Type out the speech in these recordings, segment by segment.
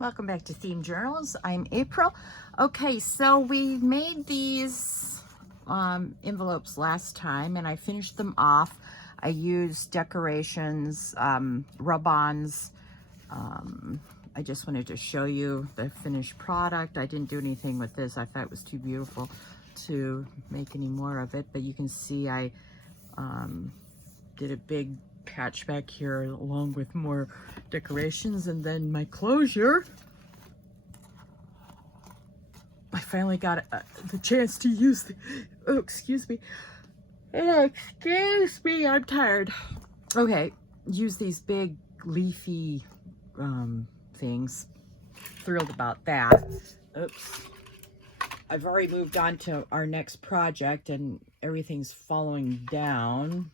Welcome back to Themed Journals. I'm April. Okay, so we made these envelopes last time and I finished them off. I used decorations, rub-ons. I just wanted to show you the finished product. I didn't do anything with this. I thought it was too beautiful to make any more of it, but you can see I did a big patch back here along with more decorations, and then my closure. I finally got the chance to use the, excuse me, I'm tired. Okay, use these big leafy things. Thrilled about that. Oops. I've already moved on to our next project and everything's following down.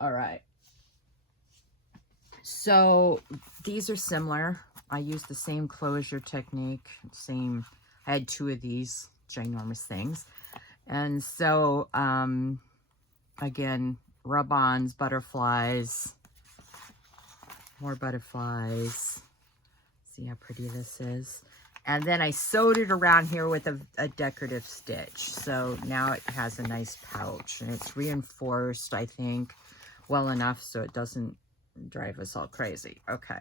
All right. So these are similar. I used the same closure technique, I had two of these ginormous things. And so, again, rub-ons, butterflies, more butterflies. See how pretty this is? And then I sewed it around here with a decorative stitch. So now it has a nice pouch and it's reinforced, I think, well enough so it doesn't drive us all crazy. Okay.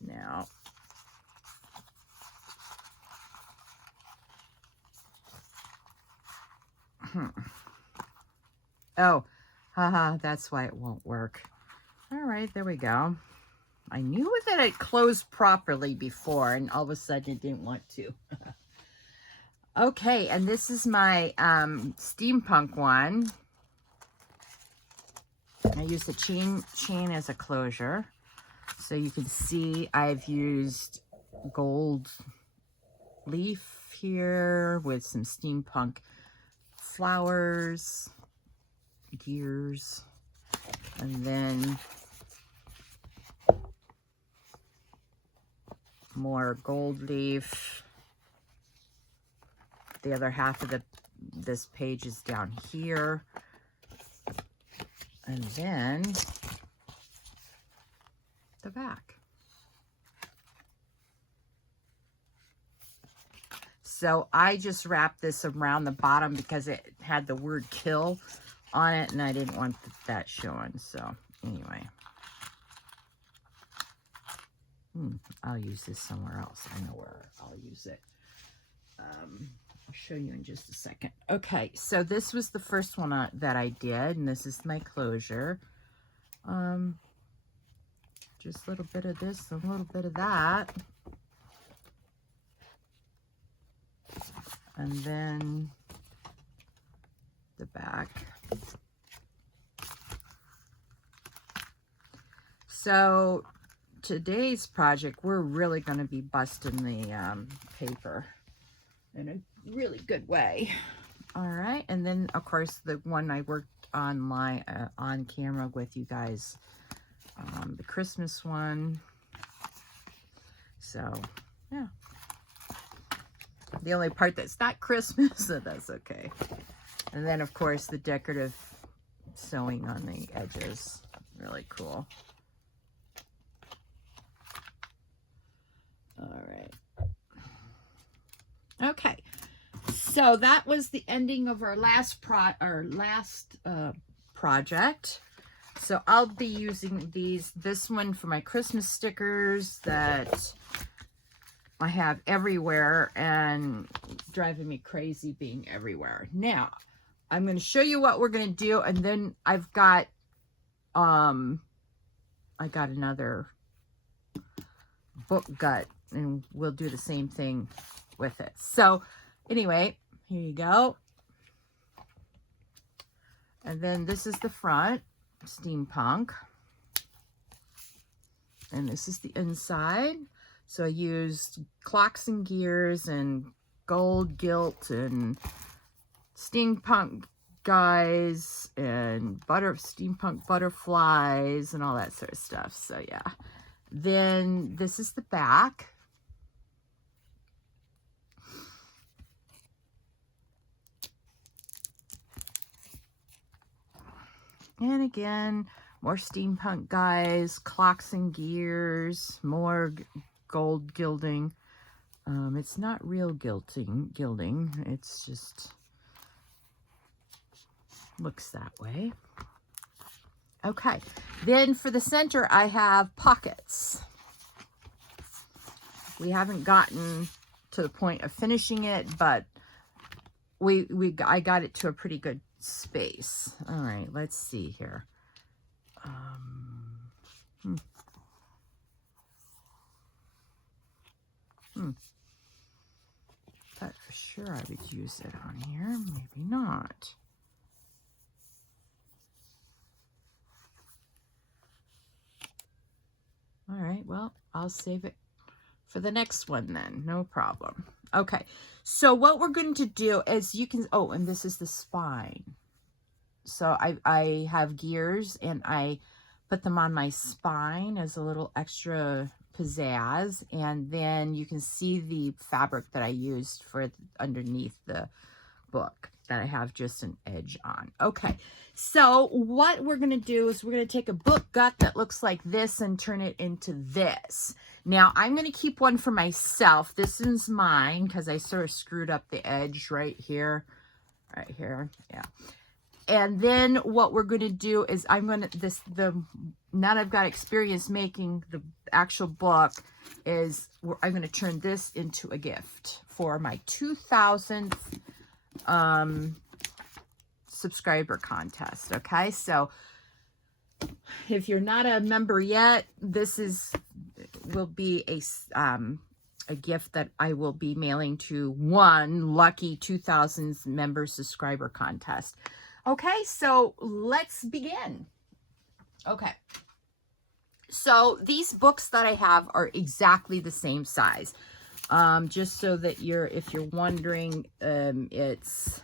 Now, oh, haha, that's why it won't work. All right, there we go. I knew that it closed properly before, and all of a sudden it didn't want to. Okay, and this is my steampunk one. I use the chain as a closure. So you can see I've used gold leaf here with some steampunk flowers, gears, and then more gold leaf. The other half of this page is down here. And then the back. So I just wrapped this around the bottom because it had the word kill on it and I didn't want that showing. So anyway, I'll use this somewhere else. I know where I'll use it. I'll show you in just a second. Okay, so this was the first one that I did, and this is my closure. Just a little bit of this, a little bit of that. And then the back. So today's project, we're really going to be busting the paper in a really good way. All right, and then of course the one I worked on on camera with you guys, the Christmas one. So yeah, the only part that's not Christmas, so that's okay. And then of course the decorative sewing on the edges, really cool. All right. Okay. So that was the ending of our last project. So I'll be using this one for my Christmas stickers that I have everywhere and driving me crazy being everywhere. Now, I'm going to show you what we're going to do, and then I've got I got another book gut, and we'll do the same thing with it. So anyway, here you go. And then this is the front, steampunk. And this is the inside. So I used clocks and gears and gold gilt and steampunk guys and steampunk butterflies and all that sort of stuff. So yeah. Then this is the back. And again, more steampunk guys, clocks and gears, more gold gilding. It's not real gilding. It's just looks that way. Okay, then for the center, I have pockets. We haven't gotten to the point of finishing it, but I got it to a pretty good space. All right, let's see here. Thought for sure I would use it on here. Maybe not. All right, well, I'll save it for the next one then. No problem. Okay, so what we're going to do is you can, oh, and this is the spine. So I have gears and I put them on my spine as a little extra pizzazz, and then you can see the fabric that I used for underneath the book that I have just an edge on. Okay, so what we're going to do is we're going to take a book gut that looks like this and turn it into this. Now I'm going to keep one for myself. This is mine because I sort of screwed up the edge right here. Yeah. And then what we're going to do is I'm going to, now that I've got experience making the actual book, is I'm going to turn this into a gift for my 2000th subscriber contest. Okay, so if you're not a member yet, this will be a gift that I will be mailing to one lucky 2000 member subscriber contest. Okay, so let's begin. Okay, so these books that I have are exactly the same size. Just so that if you're wondering, it's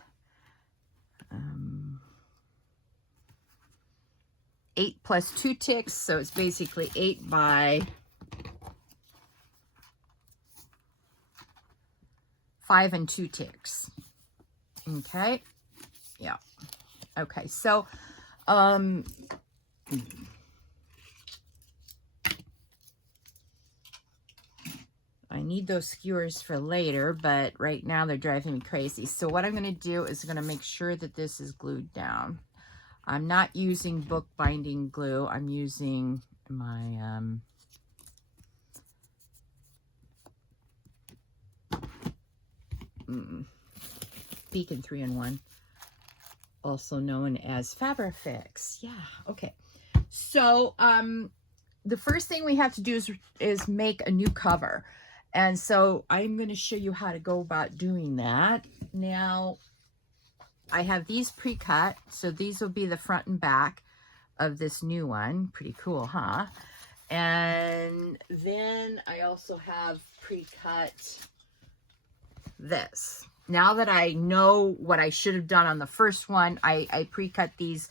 8 plus 2 ticks, so it's basically 8 by 5 and 2 ticks. Okay, yeah. Okay, so I need those skewers for later, but right now they're driving me crazy. So what I'm going to do is I'm going to make sure that this is glued down. I'm not using book binding glue. I'm using my Beacon 3-in-1, also known as Fabrifix. Yeah, okay. So the first thing we have to do is make a new cover. And so I'm going to show you how to go about doing that. Now, I have these pre-cut, so these will be the front and back of this new one. Pretty cool, huh? And then I also have pre-cut this. Now that I know what I should have done on the first one, I pre-cut these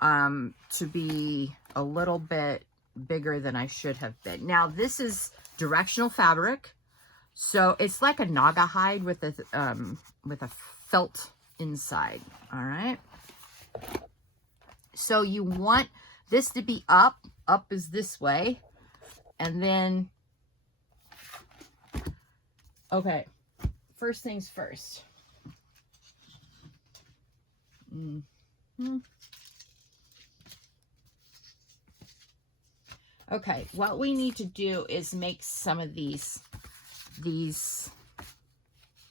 to be a little bit bigger than I should have been. Now, this is directional fabric, so it's like a naga hide with a felt inside. All right, so you want this to be up is this way, and then okay, first things first. Okay, what we need to do is make some of these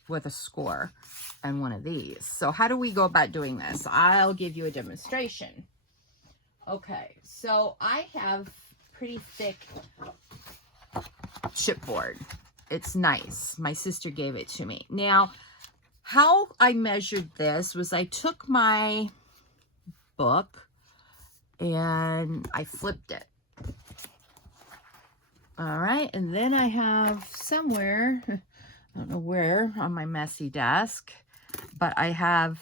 with a score and one of these. So how do we go about doing this? I'll give you a demonstration. Okay, so I have pretty thick chipboard. It's nice. My sister gave it to me. Now, how I measured this was I took my book and I flipped it. All right, and then I have somewhere, I don't know where, on my messy desk, but I had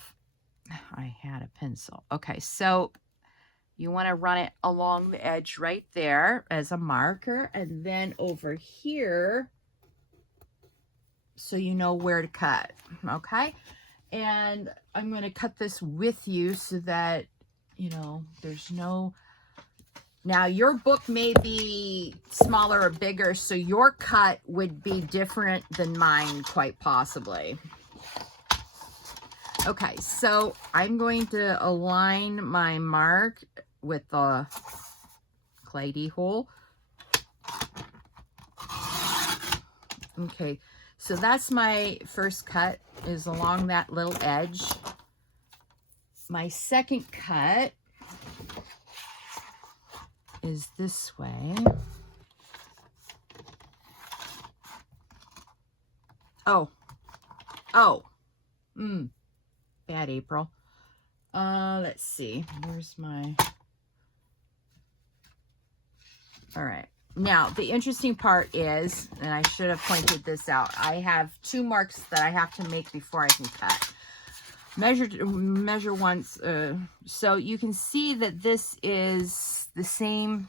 a pencil. Okay, so you want to run it along the edge right there as a marker, and then over here, so you know where to cut, okay? And I'm going to cut this with you so that, you know, there's no Now your book may be smaller or bigger, so your cut would be different than mine, quite possibly. Okay, so I'm going to align my mark with the clay hole. Okay, so that's my first cut, is along that little edge. My second cut is this way. Bad April. Let's see, where's my, all right. Now, the interesting part is, and I should have pointed this out, I have 2 marks that I have to make before I can cut. Measure once, so you can see that this is the same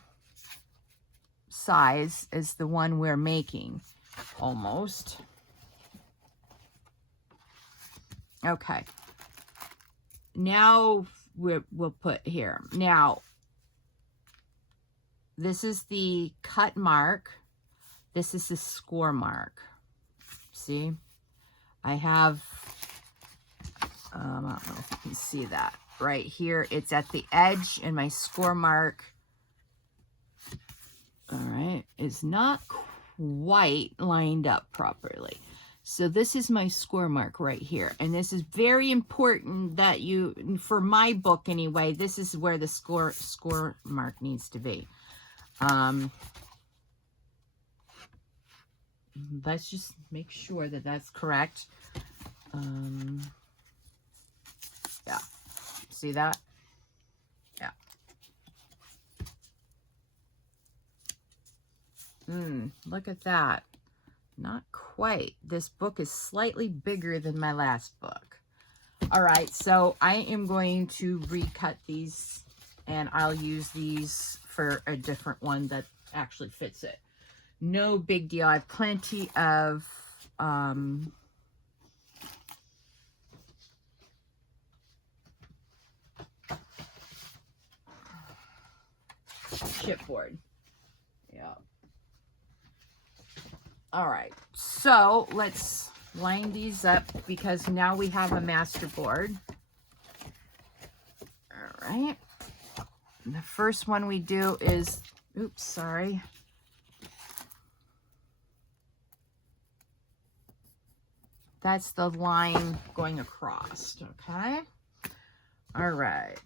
size as the one we're making, almost. Okay. Now we'll put here. Now, this is the cut mark. This is the score mark. See? I have, I don't know if you can see that. Right here, it's at the edge, and my score mark, all right, is not quite lined up properly. So this is my score mark right here. And this is very important that you, for my book anyway, this is where the score mark needs to be. Let's just make sure that that's correct. Yeah, see that? Yeah. Look at that. Not quite. This book is slightly bigger than my last book. All right, so I am going to recut these, and I'll use these for a different one that actually fits it. No big deal. I have plenty of chipboard. Yeah. All right, so let's line these up because now we have a master board. All right. And the first one we do is, oops, sorry. That's the line going across, okay? All right.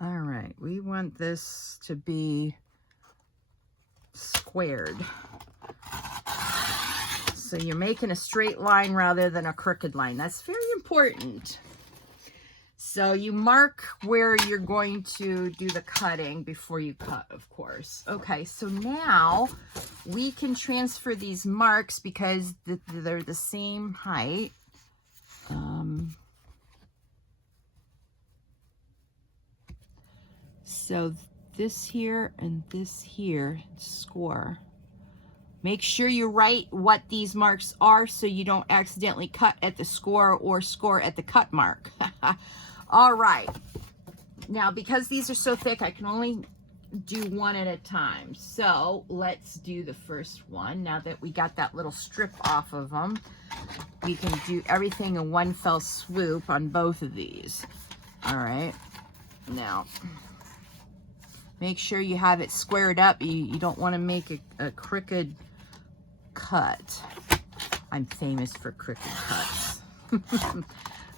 All right, we want this to be squared. So you're making a straight line rather than a crooked line. That's very important. So you mark where you're going to do the cutting before you cut, of course. Okay, so now we can transfer these marks because they're the same height. So this here and this here, score. Make sure you write what these marks are so you don't accidentally cut at the score or score at the cut mark. All right. Now, because these are so thick, I can only do one at a time. So let's do the first one. Now that we got that little strip off of them, we can do everything in one fell swoop on both of these. All right. Now, make sure you have it squared up. You don't want to make a crooked cut. I'm famous for crooked cuts.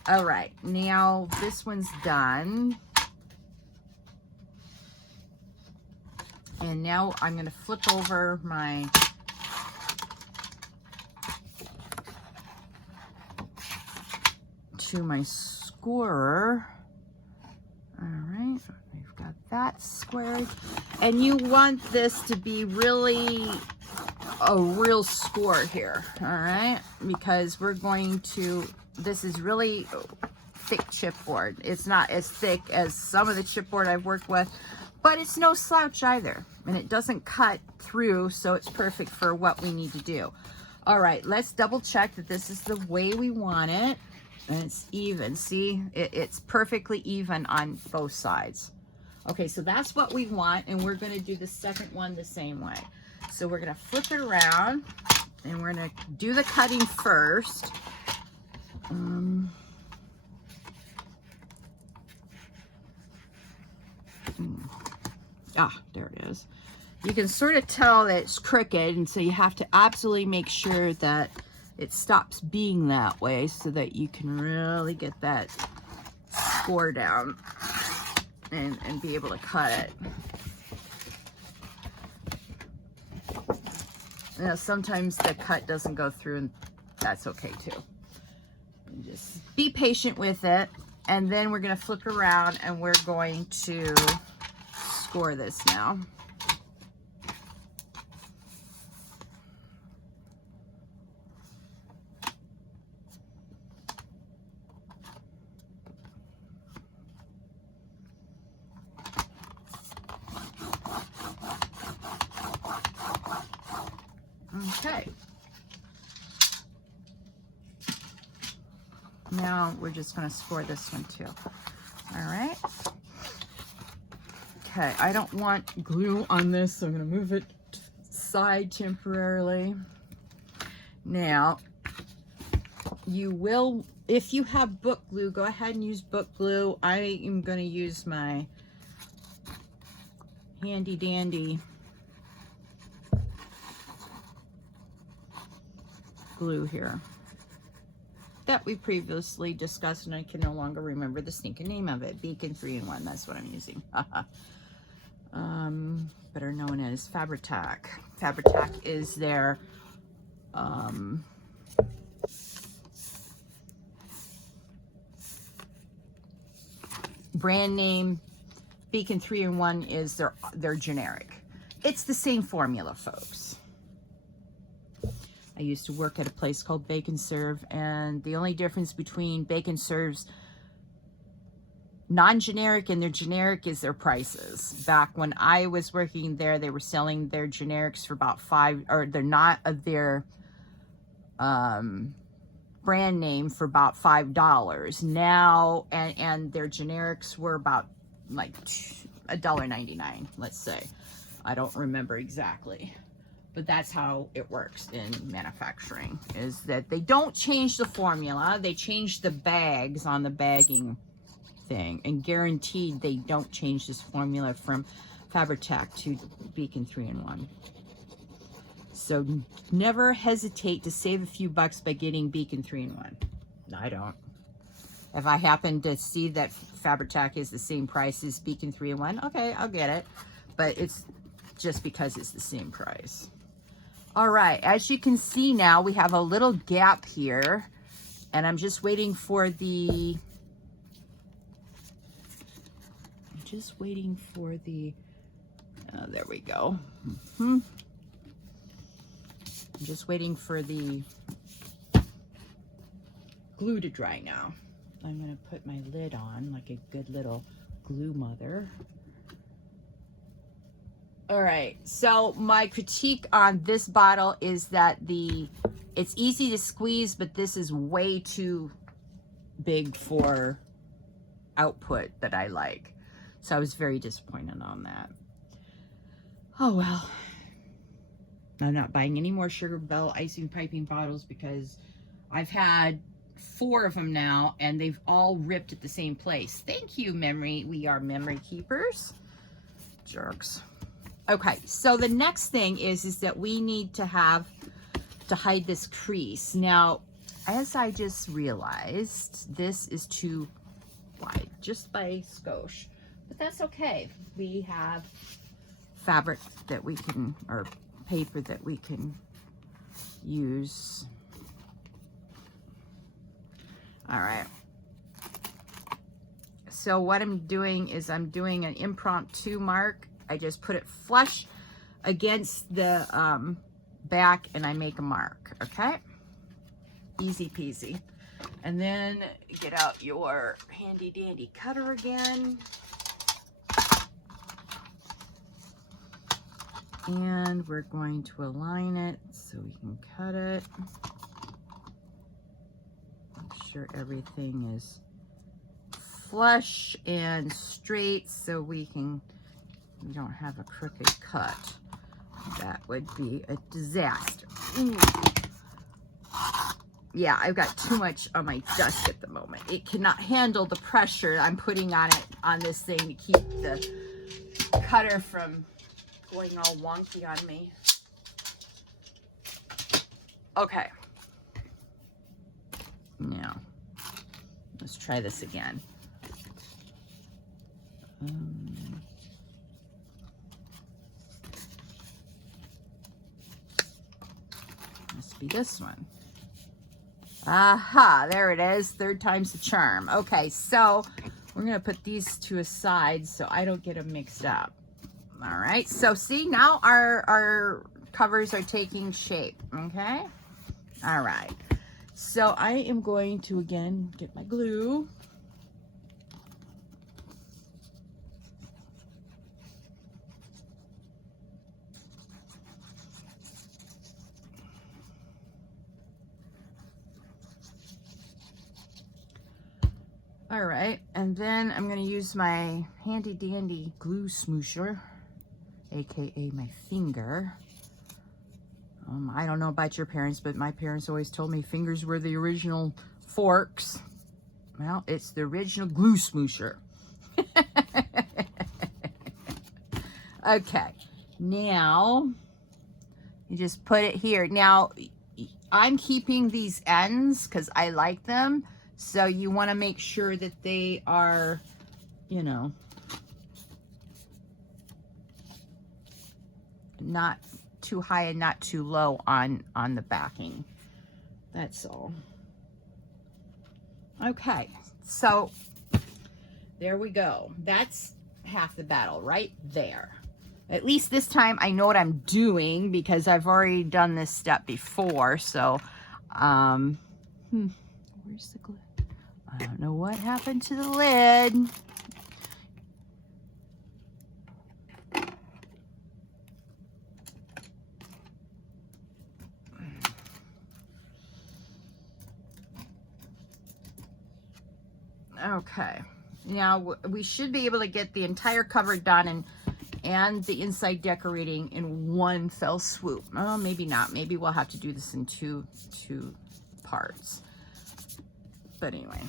All right, now this one's done. And now I'm going to flip over my to my scorer. All right, we've got that squared. And you want this to be really a real score here, all right? Because we're going to, this is really thick chipboard. It's not as thick as some of the chipboard I've worked with, but it's no slouch either. and it doesn't cut through, so it's perfect for what we need to do. All right, let's double check that this is the way we want it. And it's even, see, it's perfectly even on both sides. Okay, so that's what we want, and we're gonna do the second one the same way. So we're gonna flip it around, and we're gonna do the cutting first. There it is. You can sort of tell that it's crooked, and so you have to absolutely make sure that it stops being that way so that you can really get that score down and be able to cut it. You know, sometimes the cut doesn't go through, and that's okay too. And just be patient with it, and then we're going to flip around and we're going to score this now. Okay. Now we're just going to score this one too. All right. Okay, I don't want glue on this, so I'm going to move it side temporarily. Now, you will, if you have book glue, go ahead and use book glue. I am going to use my handy dandy glue here that we previously discussed, and I can no longer remember the stinking name of it. Beacon 3-in-1, that's what I'm using. Better known as Fabri-Tac. Fabri-Tac is their brand name. Beacon 3-in-1 is their generic. It's the same formula, folks. I used to work at a place called Bake and Serve, and the only difference between Bake and Serve's non-generic and their generic is their prices. Back when I was working there, they were selling their generics for about their brand name for about $5 now, and their generics were about like $1.99, let's say. I don't remember exactly. But that's how it works in manufacturing, is that they don't change the formula. They change the bags on the bagging thing. And guaranteed they don't change this formula from Fabri-Tac to Beacon 3-in-1. So never hesitate to save a few bucks by getting Beacon 3-in-1. No, I don't. If I happen to see that Fabri-Tac is the same price as Beacon 3-in-1, okay, I'll get it. But it's just because it's the same price. All right, as you can see now, we have a little gap here, and I'm just waiting for the, there we go. I'm just waiting for the glue to dry now. I'm gonna put my lid on like a good little glue mother. All right, so my critique on this bottle is that it's easy to squeeze, but this is way too big for output that I like. So I was very disappointed on that. Oh well. I'm not buying any more Sugar Bell icing piping bottles because I've had 4 of them now and they've all ripped at the same place. Thank you, memory. We are memory keepers. Jerks. Okay, so the next thing is that we need to hide this crease. Now, as I just realized, this is too wide, just by skosh. But that's okay. We have fabric that we can, or paper that we can use. All right. So what I'm doing is I'm doing an impromptu mark. I just put it flush against the back and I make a mark, okay? Easy peasy. And then get out your handy dandy cutter again. And we're going to align it so we can cut it. Make sure everything is flush and straight so we don't have a crooked cut. That would be a disaster. Ooh. Yeah, I've got too much on my desk at the moment. It cannot handle the pressure I'm putting on it, on this thing, to keep the cutter from going all wonky on me. Okay. Now, let's try this again. Must be this one. Aha, there it is. Third time's the charm. Okay, so we're going to put these two aside so I don't get them mixed up. All right, so see, now our covers are taking shape, okay? All right, so I am going to, again, get my glue. All right, and then I'm going to use my handy dandy glue smoosher, aka my finger. I don't know about your parents, but my parents always told me fingers were the original forks. Well, it's the original glue smoosher. Okay, now you just put it here. Now, I'm keeping these ends because I like them. So you want to make sure that they are, you know, not too high and not too low on the backing. That's all. Okay, so there we go. That's half the battle right there. At least this time I know what I'm doing because I've already done this step before. So, where's the glue? I don't know what happened to the lid. Okay, now we should be able to get the entire cover done and the inside decorating in one fell swoop. Oh, maybe not. Maybe we'll have to do this in two parts. But anyway,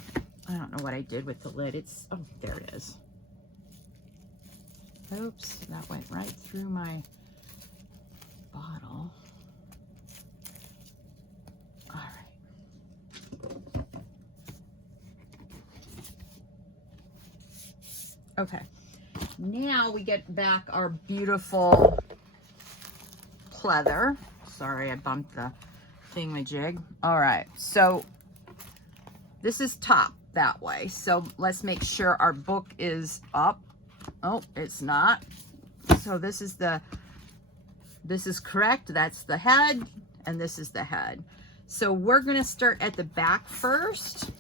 I don't know what I did with the lid. It's, oh, there it is. Oops, that went right through my bottle. All right. Okay, now we get back our beautiful pleather. Sorry, I bumped the thingamajig. All right, so this is top that way. So let's make sure our book is up. Oh, it's not. So this is correct. That's the head, and this is the head. So we're gonna start at the back first.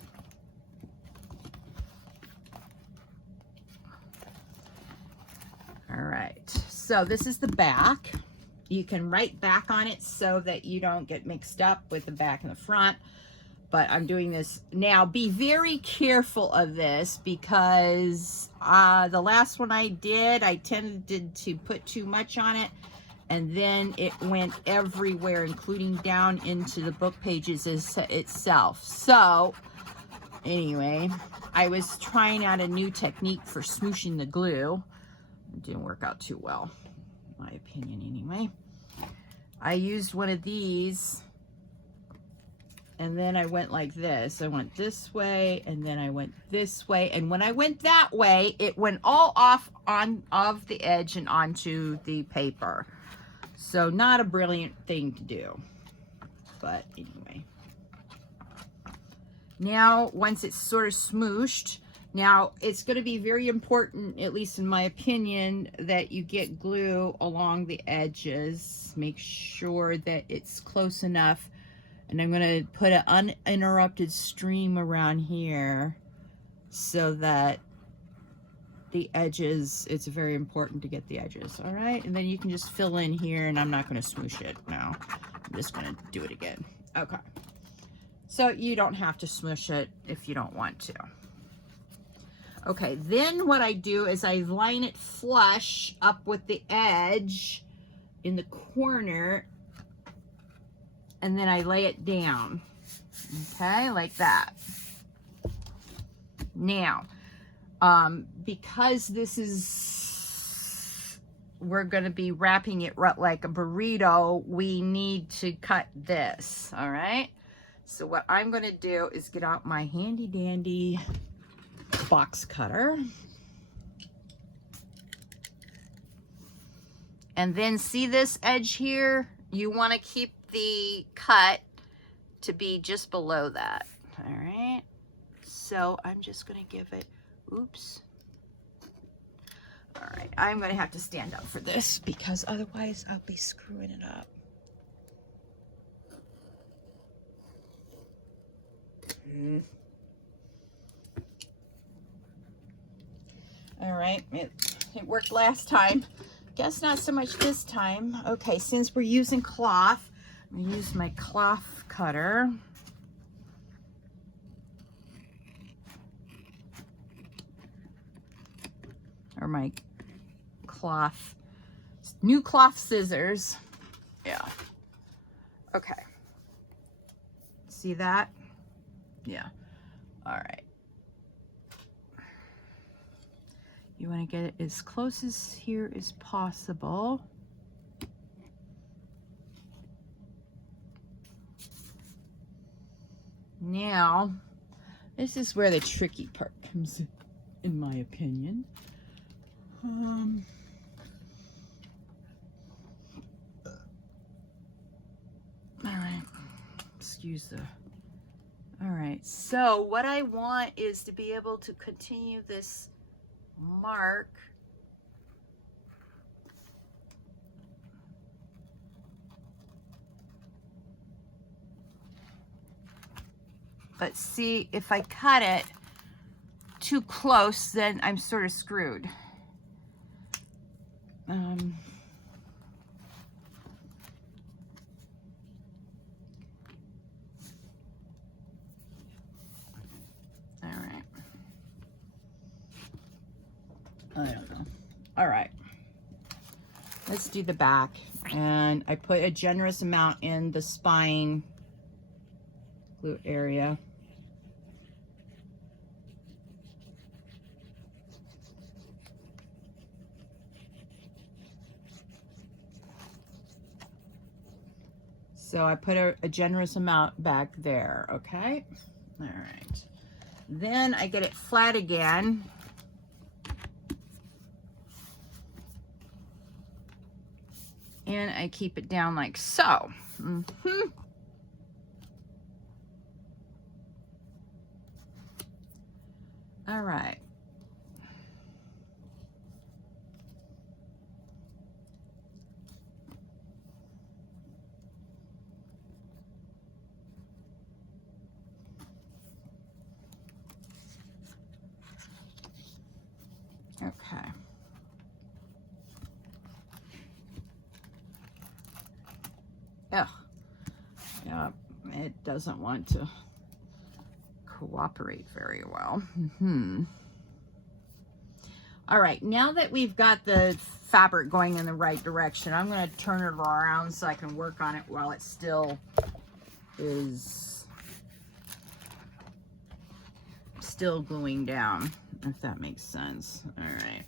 All right, so this is the back. You can write back on it so that you don't get mixed up with the back and the front. But I'm doing this now. Be very careful of this because the last one I did, I tended to put too much on it, and then it went everywhere, including down into the book pages itself. So anyway, I was trying out a new technique for smooshing the glue. It didn't work out too well, in my opinion anyway. I used one of these, and then I went like this. I went this way, and then I went this way. And when I went that way, it went all off the edge and onto the paper. So not a brilliant thing to do. But anyway. Now, once it's sort of smooshed, now it's going to be very important, at least in my opinion, that you get glue along the edges. Make sure that it's close enough. And I'm going to put an uninterrupted stream around here so that the edges. It's very important to get the edges, all right? And then you can just fill in here, and I'm not going to smoosh it now. I'm just going to do it again. Okay. So you don't have to smoosh it if you don't want to. Okay, then what I do is I line it flush up with the edge in the corner, and then I lay it down, okay, like that. Now, because this is, we're going to be wrapping it like a burrito, we need to cut this, all right? So what I'm going to do is get out my handy dandy box cutter. And then see this edge here? You want to keep the cut to be just below that, all right? So I'm just going to give it, oops. All right, I'm going to have to stand up for this because otherwise I'll be screwing it up. All right, it worked last time. Guess not so much this time. Okay, since we're using cloth, I'm gonna use my cloth cutter. Or my cloth, new cloth scissors. Yeah. Okay. See that? Yeah. All right. You want to get it as close as here as possible. Now, this is where the tricky part comes in my opinion. All right. Excuse the... All right. So what I want is to be able to continue this mark but see, if I cut it too close, then I'm sort of screwed. All right. I don't know. All right. Let's do the back. And I put a generous amount in the spine glute area. So I put a generous amount back there, okay? All right. Then I get it flat again. And I keep it down like so. All right. Okay. Ugh. Yeah, it doesn't want to cooperate very well. All right, now that we've got the fabric going in the right direction, I'm going to turn it around so I can work on it while it still is gluing down, if that makes sense. All right.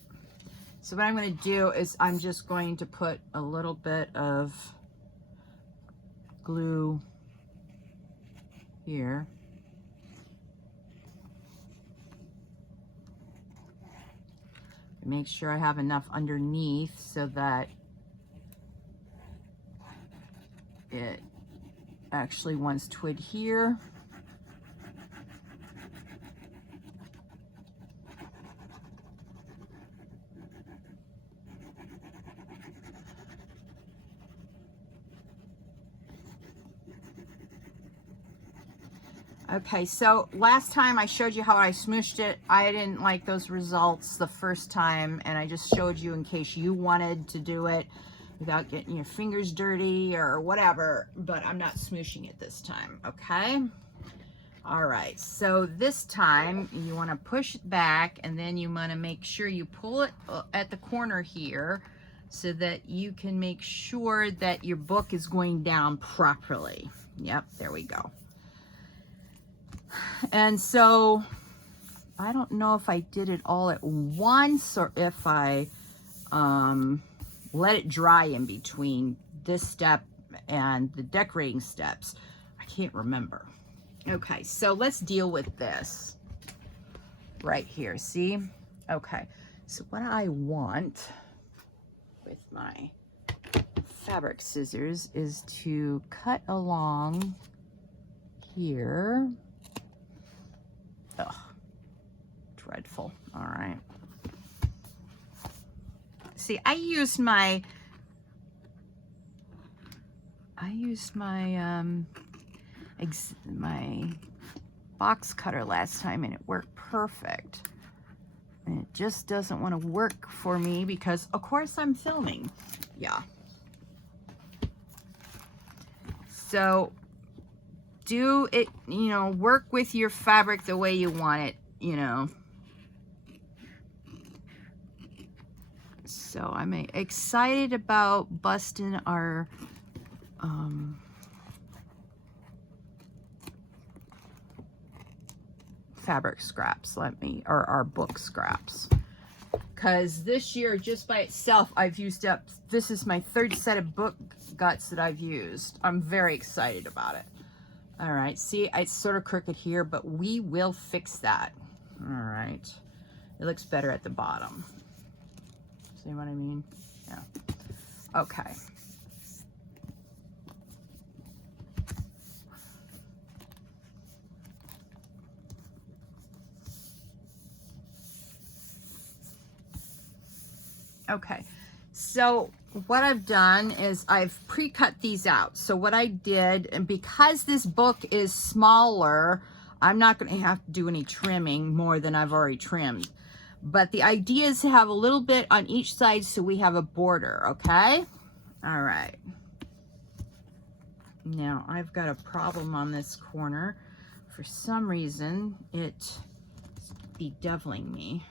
So what I'm going to do is I'm just going to put a little bit of glue here. Make sure I have enough underneath so that it actually wants to adhere. Okay, so last time I showed you how I smooshed it. I didn't like those results the first time, and I just showed you in case you wanted to do it without getting your fingers dirty or whatever, but I'm not smooshing it this time, okay? All right, so this time you want to push it back, and then you want to make sure you pull it at the corner here so that you can make sure that your book is going down properly. Yep, there we go. And so I don't know if I did it all at once or if I let it dry in between this step and the decorating steps. I can't remember. Okay, so let's deal with this right here. See? Okay, so what I want with my fabric scissors is to cut along here. Ugh, dreadful. All right. See, I used my my box cutter last time, and it worked perfect. And it just doesn't want to work for me because, of course, I'm filming. Yeah. So do it, you know, work with your fabric the way you want it, you know. So I'm excited about busting our fabric scraps, or our book scraps. Because this year, just by itself, I've used up, this is my third set of book guts that I've used. I'm very excited about it. All right, see, it's sort of crooked here, but we will fix that. All right, it looks better at the bottom. See what I mean? Yeah. Okay. Okay, so what I've done is I've pre-cut these out. So what I did, and because this book is smaller, I'm not going to have to do any trimming more than I've already trimmed. But the idea is to have a little bit on each side so we have a border, okay? All right. Now I've got a problem on this corner. For some reason, it's bedeviling me.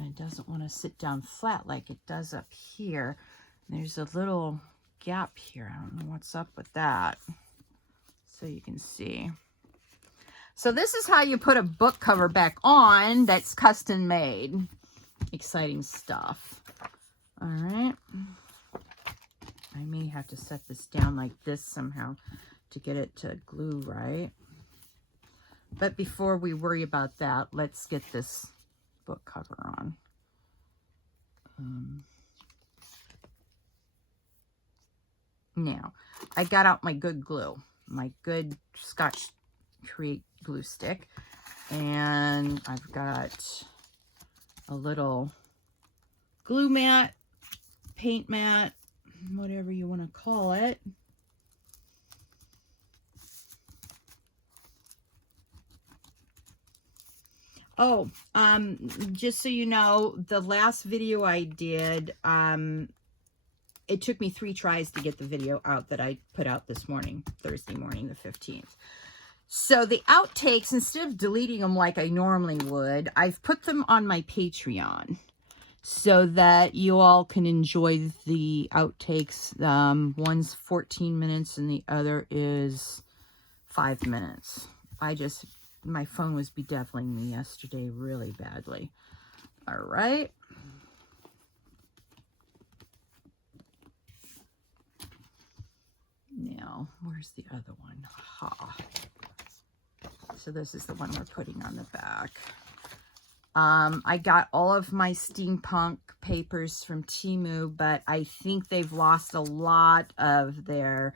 It doesn't want to sit down flat like it does up here. There's a little gap here. I don't know what's up with that. So you can see. So this is how you put a book cover back on that's custom made. Exciting stuff. All right. I may have to set this down like this somehow to get it to glue right. But before we worry about that, let's get this book cover on. Now, I got out my good glue, my good Scotch Create glue stick, and I've got a little glue mat, paint mat, whatever you want to call it. Oh, just so you know, the last video I did, it took me 3 tries to get the video out that I put out this morning, Thursday morning, the 15th. So the outtakes, instead of deleting them like I normally would, I've put them on my Patreon so that you all can enjoy the outtakes. One's 14 minutes and the other is 5 minutes. My phone was bedeviling me yesterday really badly. All right. Now, where's the other one? Ha. So this is the one we're putting on the back. I got all of my steampunk papers from Temu, but I think they've lost a lot of their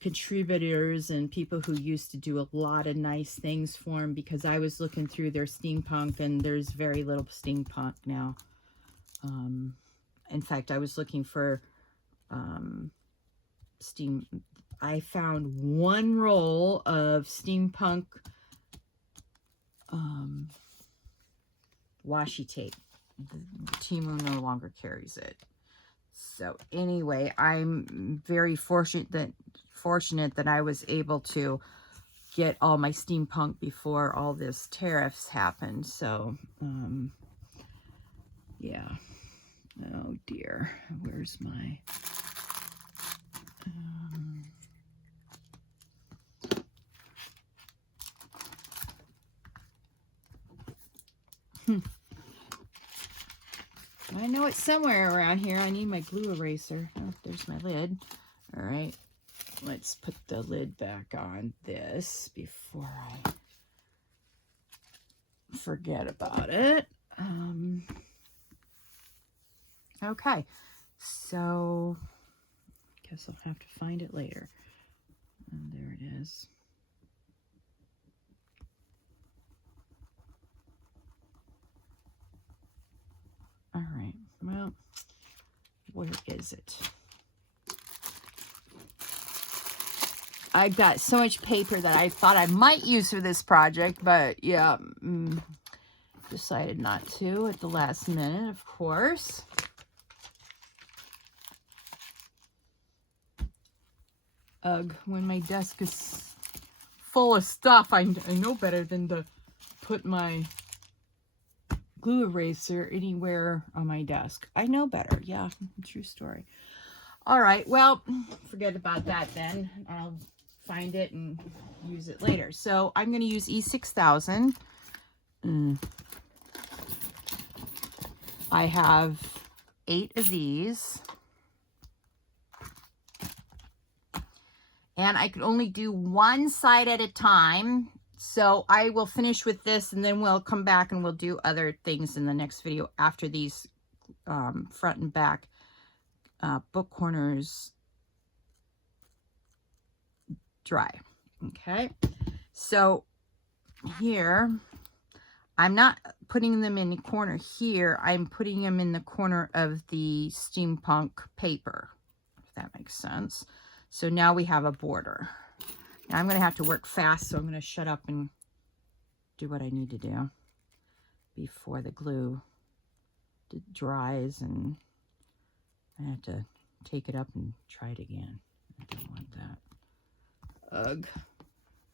contributors and people who used to do a lot of nice things for them, because I was looking through their steampunk and there's very little steampunk now. In fact, I was looking for I found one roll of steampunk washi tape. Temu no longer carries it. So anyway, I'm very fortunate that I was able to get all my steampunk before all this tariffs happened. So yeah. Oh dear, where's my I know it's somewhere around here. I need my glue eraser. Oh, there's my lid. All right, let's put the lid back on this before I forget about it. Okay, so guess I'll have to find it later. And there it is. All right, well, where is it? I've got so much paper that I thought I might use for this project, but yeah, decided not to at the last minute, of course. Ugh, when my desk is full of stuff, I know better than to put my glue eraser anywhere on my desk. I know better. Yeah, true story. All right, well, forget about that then. I'll find it and use it later. So I'm going to use E6000. I have 8 of these. And I could only do one side at a time. So I will finish with this and then we'll come back and we'll do other things in the next video after these front and back book corners dry. Okay, so here I'm not putting them in the corner here. I'm putting them in the corner of the steampunk paper, if that makes sense. So now we have a border. Now I'm going to have to work fast, so I'm going to shut up and do what I need to do before the glue dries, and I have to take it up and try it again. I don't want that. Ugh.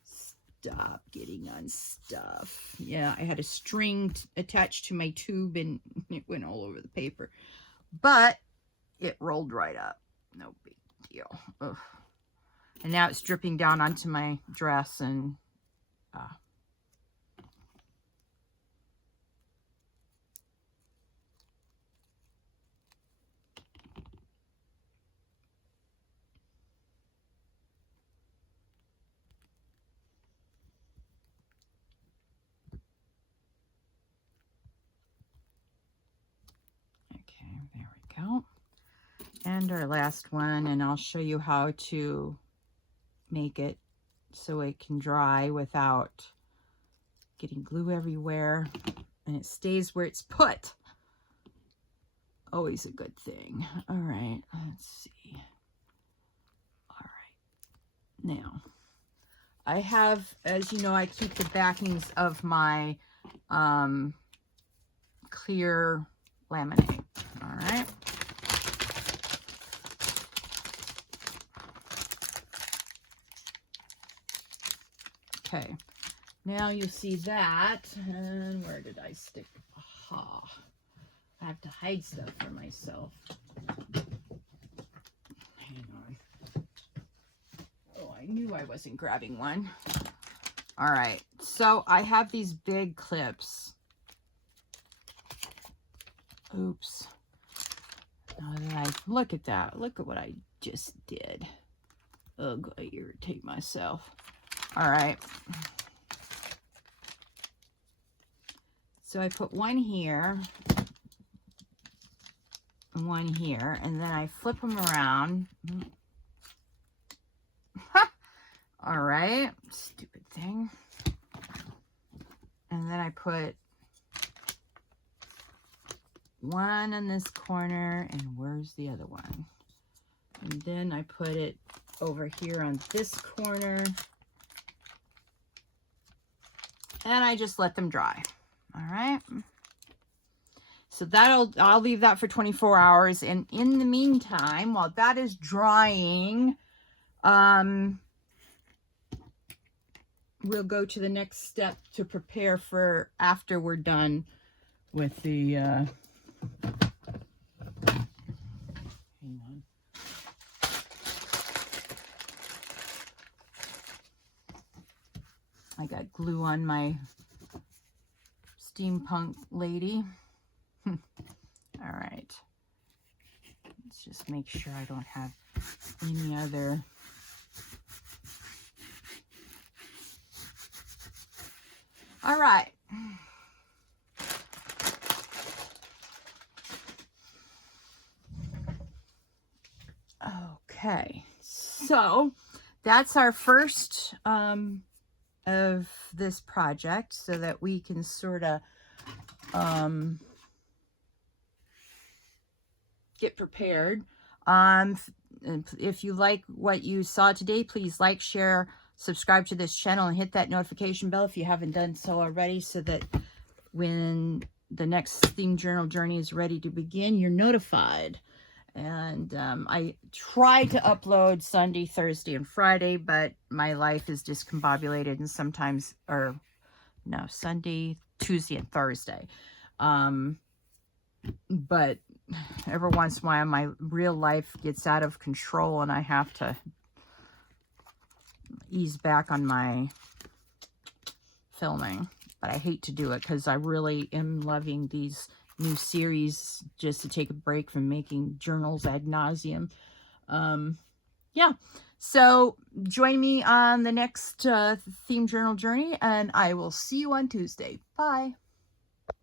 Stop getting on stuff. Yeah, I had a string attached to my tube and it went all over the paper. But it rolled right up. No big deal. Ugh. And now it's dripping down onto my dress and okay, there we go. And our last one, and I'll show you how to make it so it can dry without getting glue everywhere and it stays where it's put. Always a good thing. All right, let's see. All right, now I have, as you know, I keep the backings of my clear laminate. All right. Okay, now you see that, and where did I stick? Aha, I have to hide stuff for myself. Hang on. Oh, I knew I wasn't grabbing one. All right, so I have these big clips. Oops. Now that I look at that, look at what I just did. Ugh, I irritate myself. All right. So I put one here and one here, and then I flip them around. All right, stupid thing. And then I put one in this corner, and where's the other one? And then I put it over here on this corner. And I just let them dry. All right. So I'll leave that for 24 hours. And in the meantime, while that is drying, we'll go to the next step to prepare for after we're done with the, hang on. I got glue on my steampunk lady. All right. Let's just make sure I don't have any other. All right. Okay. So that's our first of this project, so that we can sort of get prepared. If you like what you saw today, please like, share, subscribe to this channel, and hit that notification bell if you haven't done so already, so that when the next Themed Journal journey is ready to begin, you're notified. And I try to upload Sunday, Thursday, and Friday, but my life is discombobulated, and sometimes, or no, Sunday, Tuesday, and Thursday. But every once in a while, my real life gets out of control, and I have to ease back on my filming. But I hate to do it, because I really am loving these new series, just to take a break from making journals ad nauseum. Yeah, so join me on the next Themed Journal journey, and I will see you on Tuesday. Bye.